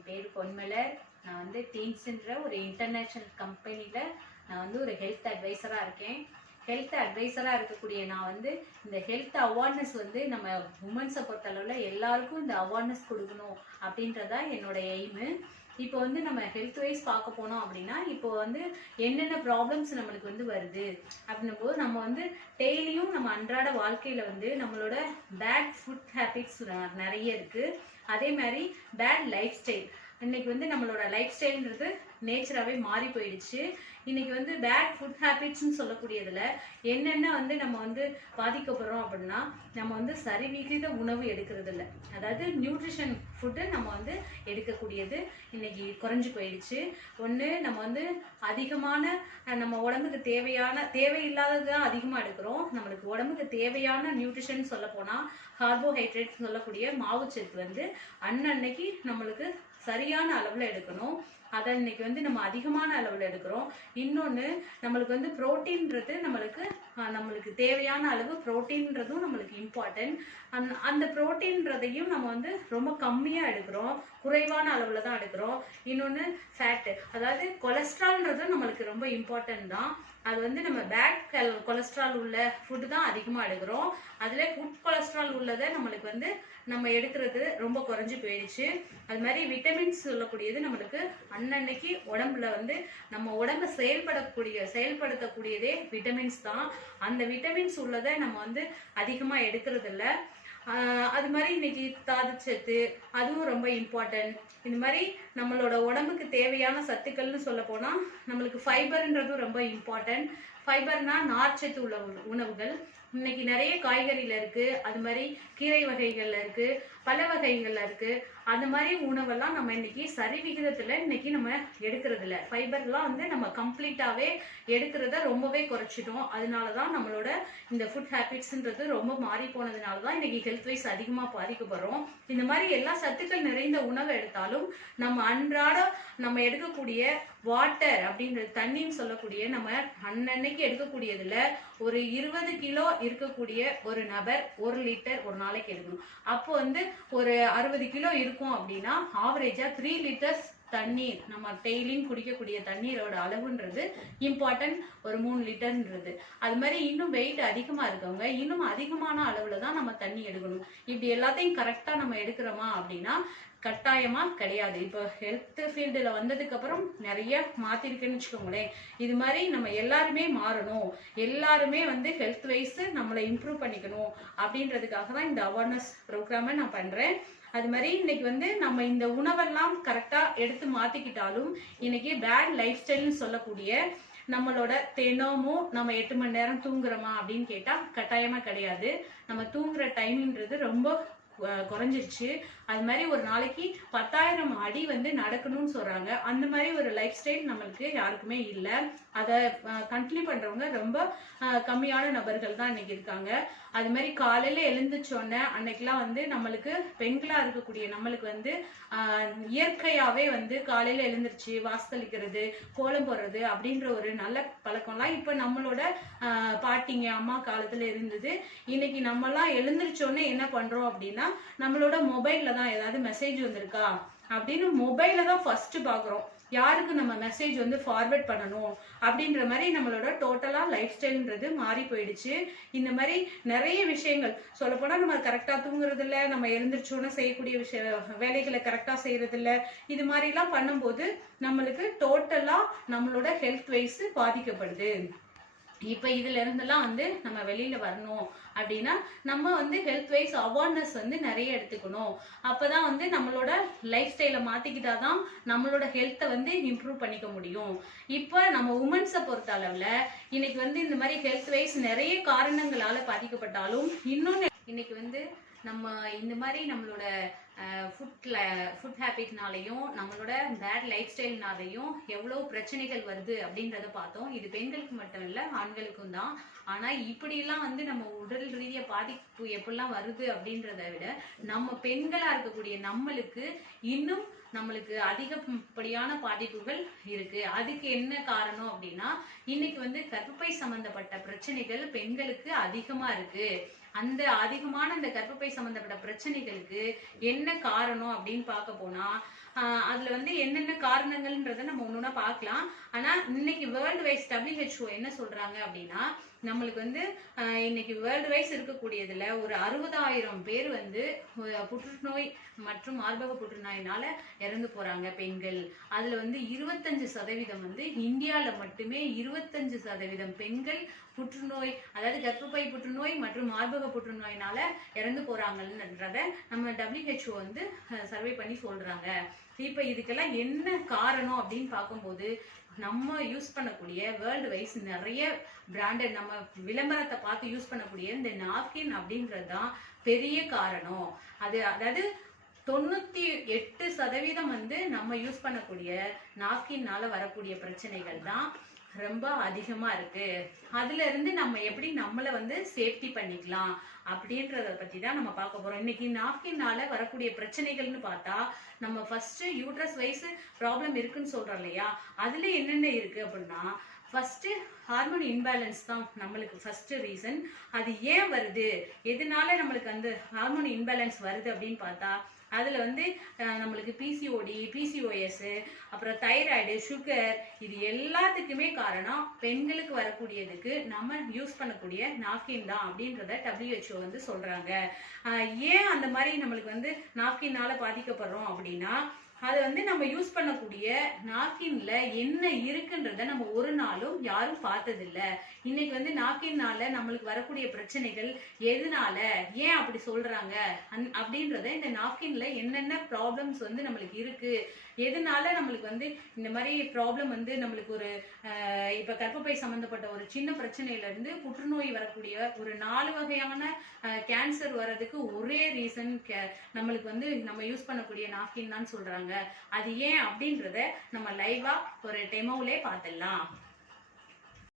என் பேர் பொன்மலர். நான் வந்து டீன்ஸ்ன்ற ஒரு இன்டர்நேஷ்னல் கம்பெனியில் நான் வந்து ஒரு ஹெல்த் அட்வைசராக இருக்கேன். ஹெல்த் அட்வைசராக இருக்கக்கூடிய நான் வந்து இந்த ஹெல்த் அவேர்னஸ் வந்து நம்ம உமன்ஸை பொறுத்தளவில் எல்லாருக்கும் இந்த அவேர்னஸ் கொடுக்கணும் அப்படின்றதான் என்னோட எய்மு. இப்போ வந்து நம்ம ஹெல்த் வைஸ் பார்க்க போனோம் அப்படின்னா இப்போ வந்து என்னென்ன ப்ராப்ளம்ஸ் நம்மளுக்கு வந்து வருது அப்படின்னும் போது நம்ம வந்து டெய்லியும் நம்ம அன்றாட வாழ்க்கையில் வந்து நம்மளோட பேட் ஃபுட் ஹேபிட்ஸ் நிறைய இருக்குது. அதே மாதிரி பேட் லைஃப் ஸ்டைல், இன்னைக்கு வந்து நம்மளோட லைஃப் ஸ்டைல்ன்றது நேச்சராகவே மாறி போயிடுச்சு. இன்னைக்கு வந்து பேட் ஃபுட் ஹேபிட்ஸ்ன்னு சொல்லக்கூடியதில் என்னென்ன வந்து நம்ம வந்து பாதிக்கப்படுறோம் அப்படின்னா, நம்ம வந்து சரிவிகித உணவு எடுக்கிறது இல்லை. அதாவது நியூட்ரிஷன் ஃபுட்டு நம்ம வந்து எடுக்கக்கூடியது இன்னைக்கு குறைஞ்சி போயிடுச்சு. ஒன்று நம்ம வந்து அதிகமான நம்ம உடம்புக்கு தேவையில்லாததான் அதிகமாக எடுக்கிறோம். நம்மளுக்கு உடம்புக்கு தேவையான நியூட்ரிஷன் சொல்ல போனால் கார்போஹைட்ரேட் சொல்லக்கூடிய மாவுச்சத்து வந்து அன்னன்னைக்கு நம்மளுக்கு சரியான அளவில் எடுக்கணும். அதை இன்னைக்கு வந்து நம்ம அதிகமான அளவில் எடுக்கிறோம். இன்னொன்று நம்மளுக்கு வந்து ப்ரோட்டீன்றது நம்மளுக்கு தேவையான அளவு ப்ரோட்டீன்றதும் நம்மளுக்கு இம்பார்ட்டன்ட். அந்த ப்ரோட்டீன்றதையும் நம்ம வந்து ரொம்ப கம்மியாக எடுக்கிறோம், குறைவான அளவில் தான் எடுக்கிறோம். இன்னொன்று ஃபேட்டு, அதாவது கொலஸ்ட்ரால்ன்றதும் நம்மளுக்கு ரொம்ப இம்பார்ட்டன்ட் தான். அது வந்து நம்ம பேட் கொலஸ்ட்ரால் உள்ள ஃபுட்டு தான் அதிகமாக எடுக்கிறோம். அதில் குட் கொலஸ்ட்ரால் உள்ளதை நம்மளுக்கு வந்து நம்ம எடுக்கிறது ரொம்ப குறைஞ்சி போயிடுச்சு. அது மாதிரி விட்டமின்ஸ் சொல்லக்கூடியது நம்மளுக்கு அன்னன்னைக்கு உடம்புல வந்து நம்ம உடம்பை செயல்படுத்தக்கூடியதே விட்டமின்ஸ் தான். அந்த விட்டமின்ஸ் உள்ளதை நம்ம வந்து அதிகமாக எடுக்கிறது இல்லை. அது மாதிரி இன்னைக்கு தாதுச்சத்து அதுவும் ரொம்ப இம்பார்ட்டன்ட். இந்த மாதிரி நம்மளோட உடம்புக்கு தேவையான சத்துக்கள்னு சொல்ல போனால் நம்மளுக்கு ஃபைபர்ன்றதும் ரொம்ப இம்பார்ட்டன்ட். ஃபைபர்னா நார்ச்சத்து உள்ள உணவுகள் இன்னைக்கு நிறைய காய்கறியில் இருக்குது, அது மாதிரி கீரை வகைகளில் இருக்குது, பல வகைகளில் இருக்குது. அந்த மாதிரி உணவெல்லாம் நம்ம இன்னைக்கு சரிவிகிதத்தில் இன்னைக்கு நம்ம எடுக்கிறது இல்லை. ஃபைபர்லாம் வந்து நம்ம கம்ப்ளீட்டாகவே எடுக்கிறத ரொம்பவே குறைச்சிட்டோம். அதனால தான் நம்மளோட இந்த ஃபுட் ஹேபிட்ஸ்ன்றது ரொம்ப மாறி போனதுனால தான் இன்னைக்கு ஹெல்த் வைஸ் அதிகமாக பாதிக்கப்படுறோம். இந்த மாதிரி எல்லா சத்துக்கள் நிறைந்த உணவு எடுத்தாலும் நம்ம அன்றாட நம்ம எடுக்கக்கூடிய வாட்டர் அப்படின்றது தண்ணின்னு சொல்லக்கூடிய நம்ம அன்னன்னைக்கு எடுக்கக்கூடியதுல ஒரு 20 கிலோ இருக்கக்கூடிய ஒரு நபர் 1 லிட்டர் ஒரு நாளைக்கு எடுக்கணும். அப்போ வந்து ஒரு 60 கிலோ இருக்கும் அப்படின்னா ஆவரேஜா 3 லிட்டர்ஸ் தண்ணீர் நம்ம டெய்லியும் குடிக்கக்கூடிய தண்ணீரோட அளவுன்றது இம்பார்ட்டன்ட். ஒரு 3 லிட்டர்ன்றது. அது மாதிரி இன்னும் வெயிட் அதிகமாக இருக்கவங்க இன்னும் அதிகமான அளவில் தான் நம்ம தண்ணி எடுக்கணும். இப்படி எல்லாத்தையும் கரெக்டாக நம்ம எடுக்கிறோமா அப்படின்னா கட்டாயமாக கிடையாது. இப்போ ஹெல்த் ஃபீல்டில் வந்ததுக்கு அப்புறம் நிறைய மாற்றிருக்குன்னு வச்சுக்கோங்களேன். இது மாதிரி நம்ம எல்லாருமே மாறணும், எல்லாருமே வந்து ஹெல்த் வைஸ் நம்மளை இம்ப்ரூவ் பண்ணிக்கணும் அப்படின்றதுக்காக தான் இந்த அவேர்னஸ் ப்ரோக்ராமை நான் பண்ணுறேன். அது மாதிரி இன்னைக்கு வந்து நம்ம இந்த உணவெல்லாம் கரெக்டாக எடுத்து மாற்றிக்கிட்டாலும் இன்னைக்கு பேட் லைஃப் ஸ்டைல்னு சொல்லக்கூடிய நம்மளோட தினமும் நம்ம 8 மணி நேரம் தூங்குறோமா அப்படின்னு கேட்டால் கட்டாயமாக கிடையாது. நம்ம தூங்குற டைமிங்கிறது ரொம்ப குறைஞ்சிருச்சு. அது மாதிரி ஒரு நாளைக்கு 10,000 அடி வந்து நடக்கணும்னு சொல்றாங்க. அந்த மாதிரி ஒரு லைஃப் ஸ்டைல் நம்மளுக்கு யாருக்குமே இல்லை. அதை கண்டினியூ பண்றவங்க ரொம்ப கம்மியான நபர்கள் தான் இன்னைக்கு இருக்காங்க. அது மாதிரி காலையில எழுந்துச்சோன்னே அன்னைக்கெல்லாம் வந்து நம்மளுக்கு பெண்களா இருக்கக்கூடிய நம்மளுக்கு வந்து இயற்கையாவே வந்து காலையில எழுந்திருச்சு வாசலிக்கிறது, கோலம் போடுறது அப்படின்ற ஒரு நல்ல பழக்கம்லாம் இப்ப நம்மளோட பாட்டிங்க அம்மா காலத்துல இருந்தது. இன்னைக்கு நம்மலாம் எழுந்திரிச்சோன்னே என்ன பண்றோம் அப்படின்னா நம்மளோட மொபைல்ல தான் ஏதாவது மெசேஜ் வந்திருக்கா அப்படின்னு மொபைல தான் ஃபர்ஸ்ட் பாக்குறோம். யாருக்கு நம்ம மெசேஜ் வந்து ஃபார்வர்ட் பண்ணணும் அப்படின்ற மாதிரி நம்மளோட டோட்டலா லைஃப் ஸ்டைல்ன்றது மாறி போயிடுச்சு. இந்த மாதிரி நிறைய விஷயங்கள் சொல்ல போனா நம்ம கரெக்டா தூங்குறது இல்லை, நம்ம எழுந்திரிச்சோன்னு செய்யக்கூடிய வேலைகளை கரெக்டா செய்யறது இல்லை. இது மாதிரிலாம் பண்ணும்போது நம்மளுக்கு டோட்டலா நம்மளோட ஹெல்த் வைஸ் பாதிக்கப்படுது. இப்போ இதுல இருந்தெல்லாம் வந்து நம்ம வெளியில வரணும் அப்படின்னா நம்ம வந்து ஹெல்த் வைஸ் அவேர்னஸ் வந்து நிறைய எடுத்துக்கணும். அப்பதான் வந்து நம்மளோட லைஃப் ஸ்டைலை மாத்திக்கிட்டாதான் நம்மளோட ஹெல்த்தை வந்து இம்ப்ரூவ் பண்ணிக்க முடியும். இப்போ நம்ம உமன்ஸை பொறுத்த அளவுல இன்னைக்கு வந்து இந்த மாதிரி ஹெல்த் வைஸ் நிறைய காரணங்களால பாதிக்கப்பட்டாலும் இன்னொன்னு இன்னைக்கு வந்து நம்ம இந்த மாதிரி நம்மளோட ஃபுட் ஹேபிட்னாலையும் நம்மளோட பேட் லைஃப் ஸ்டைல்னாலையும் எவ்வளோ பிரச்சனைகள் வருது அப்படின்றத பார்த்தோம். இது பெண்களுக்கு மட்டும் இல்லை, ஆண்களுக்கும் தான். ஆனால் இப்படிலாம் வந்து நம்ம உடல் ரீதியாக பாதிப்பு எப்படிலாம் வருது அப்படின்றத விட நம்ம பெண்களாக இருக்கக்கூடிய நம்மளுக்கு இன்னும் நம்மளுக்கு அதிகப்படியான பாதிப்புகள் இருக்கு. அதுக்கு என்ன காரணம் அப்படின்னா இன்னைக்கு வந்து கர்ப்பப்பை சம்பந்தப்பட்ட பிரச்சனைகள் பெண்களுக்கு அதிகமா இருக்கு. அந்த அதிகமான அந்த கர்ப்பப்பை சம்பந்தப்பட்ட பிரச்சனைகளுக்கு என்ன காரணம் அப்படின்னு பார்க்க போனா அதுல வந்து என்னென்ன காரணங்கள்ன்றத நம்ம ஒன்னொன்னா பார்க்கலாம். ஆனா இன்னைக்கு வேர்ல்டு வைஸ் WHO என்ன சொல்றாங்க அப்படின்னா, நம்மளுக்கு வந்து இன்னைக்கு வேர்ல்டு வைஸ் இருக்கக்கூடியதுல ஒரு 60,000 பேர் வந்து புற்றுநோய் மற்றும் மார்பக புற்றுநோயினால இறந்து போறாங்க பெண்கள். அதுல வந்து 25% வந்து இந்தியால மட்டுமே 25% பெண்கள் புற்றுநோய், அதாவது கர்ப்பப்பை புற்றுநோய் மற்றும் மார்பக புற்றுநோயினால இறந்து போறாங்கன்றத நம்ம WHO வந்து சர்வே பண்ணி சொல்றாங்க. இப்ப இதுக்கெல்லாம் என்ன காரணம் அப்படின்னு பார்க்கும்போது, நம்ம யூஸ் பண்ணக்கூடிய வேர்ல்டு வைஸ் நிறைய பிராண்டட் நம்ம விளம்பரத்தை பார்த்து யூஸ் பண்ணக்கூடிய இந்த நாப்கின் அப்படின்றது தான் பெரிய காரணம். அதாவது 98% வந்து நம்ம யூஸ் பண்ணக்கூடிய நாப்கின்னால வரக்கூடிய பிரச்சனைகள் தான் ரொம்ப அதிகமா இருக்கு. அதுல இருந்து நம்ம எப்படி நம்மளை வந்து சேஃப்டி பண்ணிக்கலாம் அப்படின்றத பத்தி தான் நம்ம பார்க்க போறோம். இன்னைக்கு நாப்கின்னால வரக்கூடிய பிரச்சனைகள்னு பார்த்தா, நம்ம ஃபர்ஸ்ட் யூட்ரஸ் வைஸ் ப்ராப்ளம் இருக்குன்னு சொல்றோம் இல்லையா, அதுல என்னென்ன இருக்கு அப்படின்னா, ஃபர்ஸ்ட் ஹார்மோன் இன்பேலன்ஸ் தான் நம்மளுக்கு ஃபர்ஸ்ட் ரீசன். அது ஏன் வருது, எதனால நம்மளுக்கு அந்த ஹார்மோன் இன்பேலன்ஸ் வருது அப்படின்னு பார்த்தா, அதுல வந்து நம்மளுக்கு பிசிஓடி, பிசிஓஎஸ், அப்புறம் தைராய்டு, சுகர், இது எல்லாத்துக்குமே காரணம் பெண்களுக்கு வரக்கூடியதுக்கு நம்ம யூஸ் பண்ணக்கூடிய நாப்கின் தான் அப்படின்றத WHO வந்து சொல்றாங்க. ஏன் அந்த மாதிரி நம்மளுக்கு வந்து நாப்கின்னால பாதிக்கப்படுறோம் அப்படின்னா, அது வந்து நம்ம யூஸ் பண்ணக்கூடிய நாப்கின்ல என்ன இருக்குன்றத நம்ம ஒரு நாளும் யாரும் பார்த்ததில்ல. இன்னைக்கு வந்து நாப்கின்னால நம்மளுக்கு வரக்கூடிய பிரச்சனைகள் எதனால, ஏன் அப்படி சொல்றாங்க அப்படின்றத, இந்த நாப்கின்ல என்னென்ன ப்ராப்ளம்ஸ் வந்து நம்மளுக்கு இருக்கு, எதனால நம்மளுக்கு வந்து இந்த மாதிரி ப்ராப்ளம் வந்து நம்மளுக்கு ஒரு இப்ப கர்ப்பப்பை சம்பந்தப்பட்ட ஒரு சின்ன பிரச்சனையில இருந்து புற்றுநோய் வரக்கூடிய ஒரு 4 வகையான கேன்சர் வர்றதுக்கு ஒரே ரீசன் நம்மளுக்கு வந்து நம்ம யூஸ் பண்ணக்கூடிய நாப்கின் தான் சொல்றாங்க. அது ஏன் அப்படின்றத நம்ம லைவா ஒரு டெமோவிலே பார்த்துடலாம்.